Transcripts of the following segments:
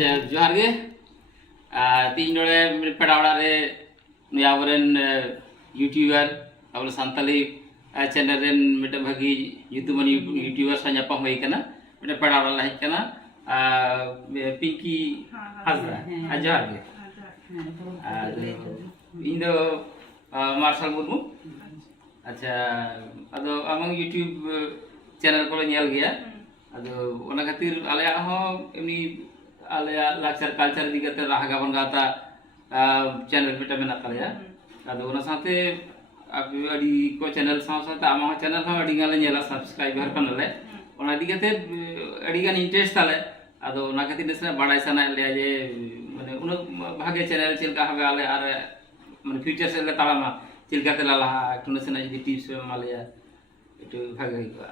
अच्छा जोहार गे तीन नोड़े पेड़ा ओड़ा रे आबोरेन यूट्यूबर अब सानताली चैनल रेन मिटे भागी यूट्यूबर यूट्यूबर सा ᱧᱟᱯᱟᱢ हुई कना मिटे पेड़ा ओड़ा ला हेज कना पिंकी हाजरा जोहार गे इन दो मार्शल मुर्मू अच्छा अदो आमंग यूट्यूब चैनल को नेल गया अदो ओना खातिर आलेया हो एमनी आलेया लाक्चर कल्चर दिगते राहा गाबन गाता चैनल मिटे मेना तलेया अदो ओना साथे अडी को चैनल साथे आमा चैनल हो अडी गाले नेला सब्सक्राइबर कनले ओना दिगते अडी गान इंटरेस्ट ताले अदो ओना खातिर नेसना बाडाय सना ले जे माने उन भागे चैनल चिलका हबे आले आर माने फ्यूचर से ले तालामा चिलका ते लाला एकटु नेसना जदि टिप्स मालेया एकटु भागे होइबा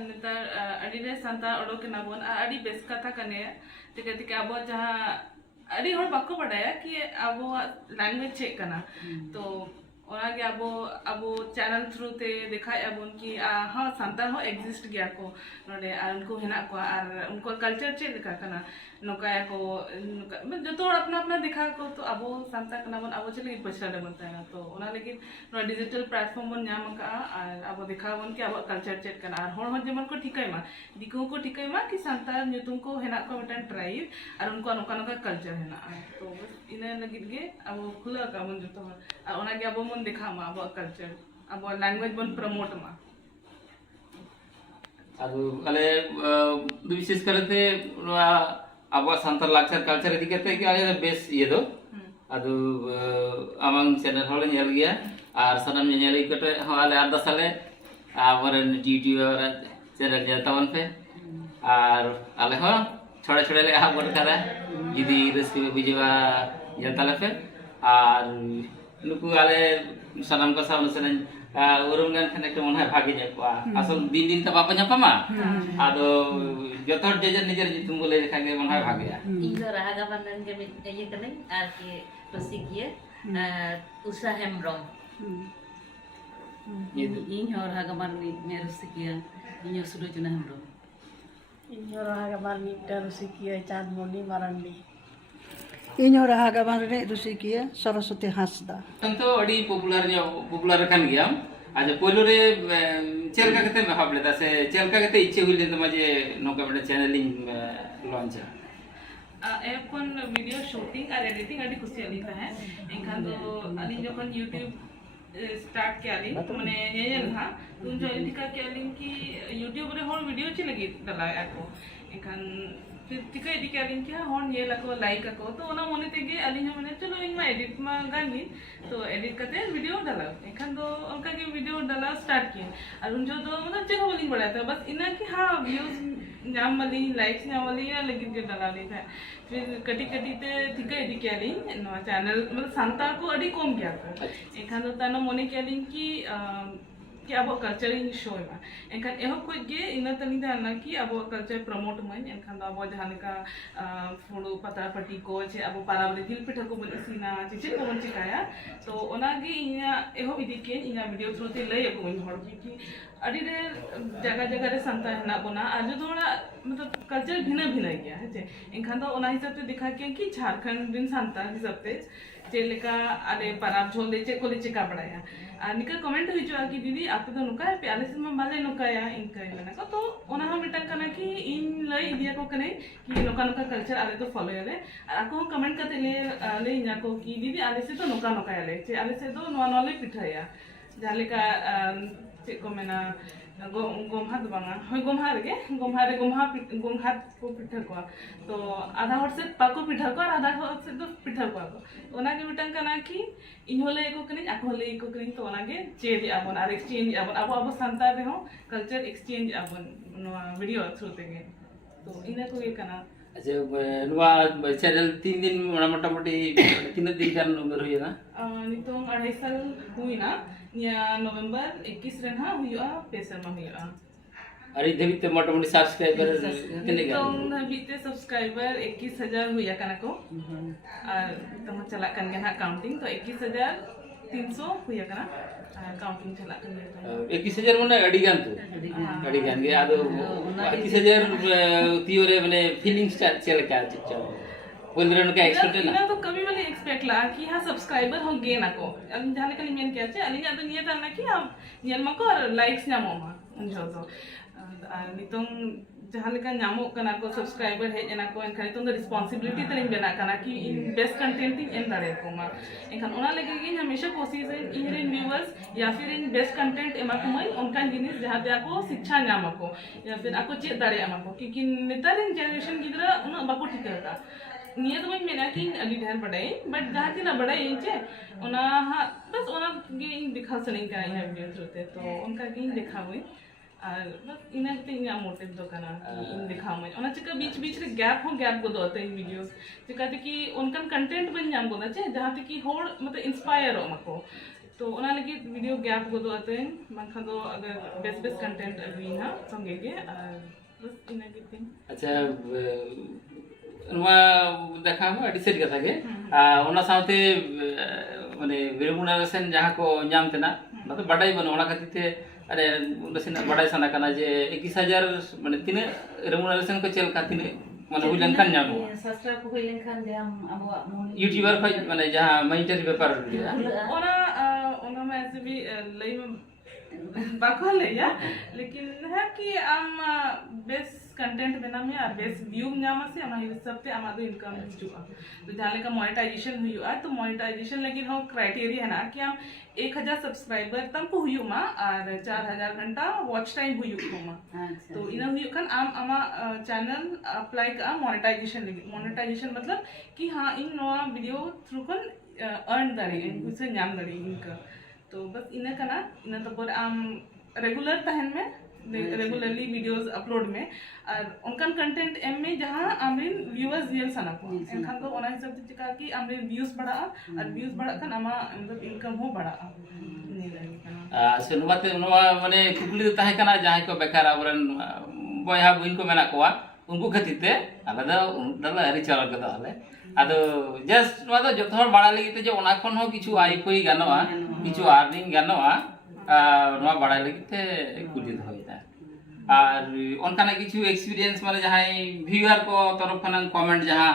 नेतार अड़ी रे सांता ओडोके नाबोन अड़ी बेस कथा कने टिके टिके अब जहां अड़ी हर बाको बडाया कि अब लैंग्वेज चेक कना तो ओनागे अब चैनल थ्रू ते दिखाय अबन कि हां सांता हो एग्जिस्ट गया को नोडे आर उनको हेना को आर उनको कल्चर चेक लिखा कना नोकाया को जो तो अपना अपना दिखा को तो अब सांता कना बन अब चले पछला दे बनता है तो ओना लेकिन नो डिजिटल प्लेटफॉर्म बन नाम का और अब दिखा बन कि अब कल्चर चेक कना और होर जेमन को ठिकाय मा दिको को ठिकाय मा कि सांता ᱧᱩᱛᱩᱢ को हेना को मिटन ट्राइब और उनको नोका नोका कल्चर हेना तो बस इने लगित गे अब खुला का मन जतो और ओना के अब मन दिखा मा अब कल्चर अब लैंग्वेज बन प्रमोट मा अदो अले विशेष करते अब सानताल लाक्चर कल्चर इदी करते कि आले बेस ये दो अदो आमंग चैनल होले नेल गया और सनम नेल कटे हाले आदा साले आवर यूट्यूबर चैनल नेल तवन पे और आले हो छोड़े छोड़े ले आ बोल करा यदि रेसिपी बुझवा जनताले पे और नुकु आले सनम का सामने से उरुम गान खाने के मन है भागी जाय को असल दिन दिन त बापा ᱧᱟᱯᱟᱢᱟ आदो जतो जेजर निजर जितुम बोले देखा के मन है भागया ᱤᱧ ᱫᱚ ᱨᱟᱦᱟᱜᱟ ᱵᱟᱱᱫᱟᱱ ᱜᱮ ᱢᱤᱫ ᱤᱭᱟᱹ ᱠᱟᱹᱱᱟᱹᱧ ᱟᱨᱠᱤ ᱨᱩᱥᱤᱠᱤᱭᱟᱹ ᱩᱥᱟ ᱦᱮᱢᱵᱨᱚᱢ ᱤᱧ ᱦᱚᱸ ᱨᱟᱦᱟᱜᱟ ᱵᱟᱱᱫᱟᱱ ᱢᱮ ᱨᱩᱥᱤᱠᱤᱭᱟᱹ ᱤᱧ ᱦᱚᱸ ᱥᱩᱞᱚᱪᱚᱱᱟ ᱦᱮᱢᱵᱨᱚᱢ ᱤᱧ ᱦᱚᱸ ᱨᱟᱦᱟᱜᱟ ᱵᱟᱱᱫᱟᱱ ᱨᱩᱥᱤᱠᱤᱭᱟᱹ चांदमणि मारांडी इन राहा बारे रुसिकिया सरस्वती हांसदा तो अड़ी पॉपुलर कान गया आज पोलो रे चेलका कते में हाबलेता से चेलका कते इच्छा हुई लेन जे नोका बडे चैनलिंग लॉन्च एपन वीडियो शूटिंग और एडिटिंग अड़ी खुशी लिखा है एखान तो अली जखन यूट्यूब स्टार्ट के आली माने ये था तुम जो लिखा के आली कि यूट्यूब रे होर वीडियो ची लगी दला को एखान फिर टिका एडिट के लिंक है हॉर्न ये लको लाइक को तो ओना मोने तेगे अली माने चलो इन मा एडिट मा गानी तो एडिट करते वीडियो डाला एखन तो उनका के वीडियो डाला स्टार्ट किए और उन जो तो मतलब चेक बोलिंग बढ़ाया था बस इना कि हां व्यूज नाम वाली लाइक्स नाम वाली या लेकिन के डाला ली था फिर कटी कटी ते टिका एडिट के लिंक नो चैनल मतलब सांता को अडी कम गया था एखन तो तानो मोने के लिंक कि अब कल्चर शो है एनखान एहो को गे इना तनी दाना कि अब कल्चर प्रमोट मन एनखान अब जहां का फुडू पता पटी को जे अब पारावरे दिल पिठा को बन सीना जे को बन चिकाया तो ओना गे इना एहो इदी के इना वीडियो थ्रू ते लय को इन हर कि अडी रे जगह जगह रे संता है ना बना आज थोड़ा मतलब कल्चर भिन्न भिन्न गया है जे एनखान तो ओना हिसाब से दिखा के कि झारखंड दिन संता हिसाब से चेलेका अरे पराब झोले चे को चिका पड़ाया निका कमेंट हिजुआ कि दीदी आप तो नुका पे आले से में बाले नुकाया इनका लेना को तो ओना हम मिटन कना कि इन लई दिया को कने कि नुका नुका कल्चर आले तो फॉलो याले आको कमेंट करते ले इना को कि दीदी आले से तो नुका नुका याले चे आले से तो नवा नले पिठाया जाले का चे को मेना गोमहा तो बांगा होय गोमहा रे गोमहा को पिठा को तो आधा हर से पाको पिठा को और आधा हर से तो पिठा को ओना के मिटन कना कि इन होले को कनी आको होले को कनी तो ओना के चेंज आबन और एक्सचेंज आबन अब संता रे हो कल्चर एक्सचेंज आबन नो वीडियो थ्रू ते तो इना को ये कना अच्छा नुवा चैनल 3 दिन मोटामोटी तीन दिन kan umur huya na नितों 2.5 साल हुई ना या नवंबर 21 रेना हुआ पेसर में हुआ अरे देविते मोटामोटी सब्सक्राइबर कितने तो बीते सब्सक्राइबर 21,000 हुआ कना को और तुम चला कन गना काउंटिंग तो 21,300 हुआ कना काउंटिंग चला कर लेता है 21,000 माने अड़ी गान तो अड़ी गान गे आदो 21,000 तियोरे माने फीलिंग्स चल क्या चिच्चा बोल रहे उनका एक्सपेक्ट इना ना तो कभी वाले एक्सपेक्ट ला कि हाँ सब्सक्राइबर हो गे ना को अब जाने का मेन क्या है अली तो नियत ना कि हम नियल मको और लाइक्स न्यामो मा उनजो तो नितों जहाँ लेकर न्यामो कना को सब्सक्राइबर है जना को एनखान नितों द रिस्पांसिबिलिटी तलिंग बेना कना कि इन बेस्ट कंटेंट इन दाड़े को मा एनखान ओना लगे कि हमेशा कोशिश है इन व्यूअर्स या फिर इन बेस्ट कंटेंट एमा को मैं उनका जिनिस जहाँ पे आपको शिक्षा न्यामा को या फिर आपको चेत दाड़े आमा को क्योंकि नेतार इन जनरेशन गिदरा उना बाको ठीक है निया तो मैं मेना कि अली ढेर बड़ाई बट जहाँ की ना बड़ाई इंचे उना हाँ बस उना गे इन दिखा सनिंग का इन वीडियो होते तो उनका गे इन दिखा हुई और बस इना के इन मोटिव दो कना इन दिखा मैं उना चिका बीच रे गैप को दो आते इन वीडियोस चिका ते कि उनका कंटेंट बन जाम बोला चे जहाँ ते कि होड़ मतलब इंस्पायर हो मको तो उना लगी वीडियो गैप को दो आते हैं मंखा दो अगर बेस्ट कंटेंट अभी ना संगे के बस इना के थिंग अच्छा ᱱᱚᱣᱟ দেখা ᱦᱚᱸ ᱟᱹᱰᱤ ᱥᱮᱴ ᱠᱟᱛᱷᱟ ᱜᱮ ᱚᱱᱟ ᱥᱟᱶᱛᱮ ᱢᱟᱱᱮ ᱨᱮᱢᱩᱱᱟরেশন ᱡᱟᱦᱟᱸ ᱠᱚ ᱧᱟᱢ ᱛᱮᱱᱟ ᱚᱱᱟ ᱫᱚ ᱵᱟᱰᱟᱭ ᱵᱟᱹᱱᱩᱜᱼᱟ ᱚᱱᱟ ᱠᱷᱟᱹᱛᱤᱨ ᱛᱮ ᱟᱨ ᱱᱟᱥᱮᱱᱟᱜ ᱵᱟᱰᱟᱭ ᱥᱟᱱᱟ ᱠᱟᱱᱟ ᱡᱮ 21,000 ᱢᱟᱱᱮ ᱛᱤᱱᱟᱹᱜ ᱨᱮᱢᱩᱱᱟরেশন ᱠᱚ ᱪᱮᱫ ᱞᱮᱠᱟ ᱛᱤᱱᱟᱹᱜ ᱢᱟᱱᱮ ᱦᱩᱭ ᱞᱮᱱᱠᱷᱟन ᱧᱟᱢᱚᱜᱼᱟ सब्सक्राइब हुई लेकिन जे हम अब यूट्यूबर ᱠᱷᱚᱡ ᱢᱟᱱᱮ ᱡᱟᱦᱟᱸ ᱢᱚनिᱴᱟᱨᱤ ᱵᱮᱯᱟर ᱦᱩᱭᱩᱜᱼᱟ ओना में ऐसे भी लई बाको ले या लेकिन है कि हम बेस्ट कंटेंट बना में और बेस्ट व्यू नाम से हम हिसाब से हमारा इनकम हिजुआ तो जाने का मोनेटाइजेशन हुआ तो मोनेटाइजेशन लगी हो क्राइटेरिया है ना कि हम 1,000 सब्सक्राइबर तक को हुई मा और 4,000 घंटा वॉच टाइम हुई मा तो इन हुई कन आम चैनल अप्लाई का मोनेटाइजेशन लगी मोनेटाइजेशन मतलब कि हाँ इन नवा वीडियो थ्रू कन अर्न दाड़ी कुछ नाम दाड़ी इनका तो बस इना कना इना तो पर आम रेगुलर तहन में रेगुलरली वीडियोस अपलोड में और उनका कंटेंट एम में जहाँ आमरिन व्यूअर्स रियल सना को एनखान तो ओना हिसाब से चिका कि आमरिन व्यूज बढ़ा और व्यूज बढ़ा कन आमा मतलब इनकम हो बढ़ा नहीं लगी कना से नुवाते नुवा माने कुकुली तो ताहे कना जहां को बेकार आवरन बयहा बहिन को मेना कोआ उनको खातिर ते आला दा उनला हरि चला कदा हले आदो जस्ट नुवा तो जतो हर बाड़ा लगी ते जे ओना खन हो किछु आई कोई गानोआ किछु अर्निंग गानोआ नुवा बाड़ा लगी ते कुली होई और उनका किछु एक्सपीरियंस माने जहां व्यूअर को तरफ खन कमेंट जहां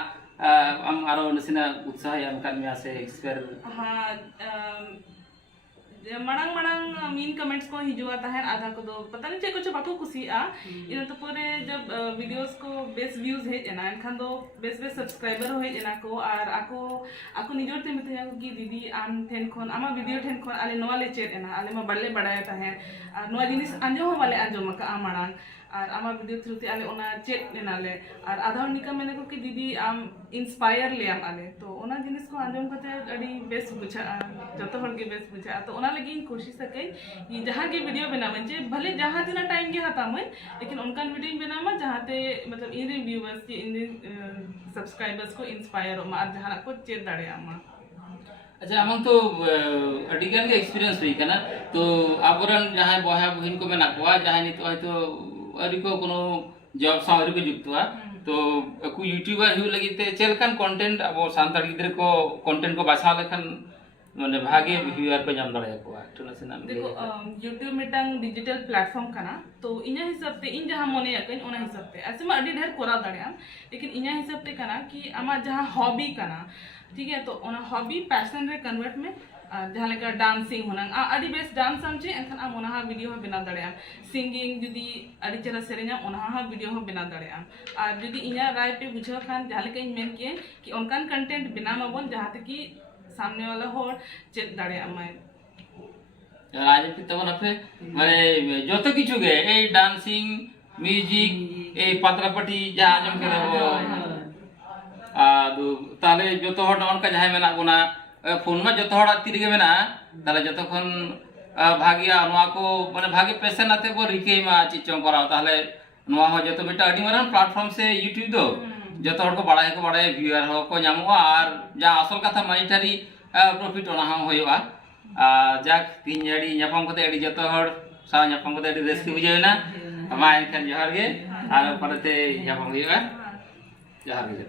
हम आरो नसिना उत्साह एम कर में से एक्सपेर हाँ मड़ांग मीन कमेंट्स को हिजुआ है आधा को दो पता नहीं कुछ बाको कुसी इन तो पूरे जब वीडियोस को बेस्ट व्यूज है जना एनखान दो बेस्ट सब्सक्राइबर है जना को और आको निजोर ते मिते कि दीदी आम ठेन खन आमा वीडियो ठेन खन आले नोवा ले चेत एना आले मा बल्ले बड़ाय ताहे और नोवा जिनिस आंजो वाले आंजो मका आमाणान और आमा वीडियो थ्रू ते आले ओना चेत एनाले और आधा निका मैंने को कि दीदी आम इंस्पायर ले आम आले तो ओना जिनिस को आंजम कते अडी बेस्ट बुझा जतो हर के बेस्ट बुझा तो ओना लगी कोशिश सके कि जहां के वीडियो बनावन जे भले जहां दिना टाइम के हता मैं लेकिन उनका वीडियो बनामा जहां ते मतलब इन व्यूअर्स के इन सब्सक्राइबर्स को इंस्पायर हो और जहां को चेत दाड़े आमा अच्छा हम तो अडिगन के एक्सपीरियंस हुई कना तो आबरन जहां बहा बहिन को मेना कोआ जहां नि तो हयतो अरि को कोनो जॉब सावरी को जुक्तवा तो को यूट्यूबर हुई लगी ते चेलकन कंटेंट अब सांतार गिदरे को कंटेंट को बासा लेखन माने भागे व्यूअर को नाम दड़े को तो नसेना देखो यूट्यूब मिटंग डिजिटल प्लेटफॉर्म कना तो इना हिसाब ते इन जहां मने यकन ओना हिसाब ते ऐसे में अडी ढेर कोरा दड़े लेकिन इना हिसाब ते कना कि आमा जहां हॉबी कना ठीक है तो ओना हॉबी पैशन रे कन्वर्ट में जहाँ लेकर डांसिंग होना अड़ी बेस्ट डांस समझे एनखान आम ओना वीडियो हो बना दड़े सिंगिंग जुदी अड़ी चेहरा सेरेना ओना वीडियो हो बना दड़े और जुदी इना राय पे बुझाव खान जहाँ लेकर मेन किए कि उनकान कंटेंट बना माबन जहाँ तक कि सामने वाला हो चेत दड़े आमाय आज तबन आपे माने जतो किछु गे ए डांसिंग म्यूजिक ए पात्रापटी जा आजम के दो ताले जतो हट उनका जहां मेना गुना फोन में जो हड़ा तीरगे मेना ताले जो खन भागिया नोआ को माने भागे पेशेंट आते को रिके मा चिचों कराओ ताले नोआ हो जो बेटा अडी मारान प्लेटफॉर्म से यूट्यूब दो जो हड़ को बड़ाय व्यूअर हो को नामोआ और जा असल कथा मॉनिटरी प्रॉफिट ओना हम होयोआ जाक तीन अडी न्यापम कते अडी जो हड़ सा न्यापम कते अडी रेस्क बुझेना मा एनखान जोहार गे और परते न्यापम होयोआ जोहार गे।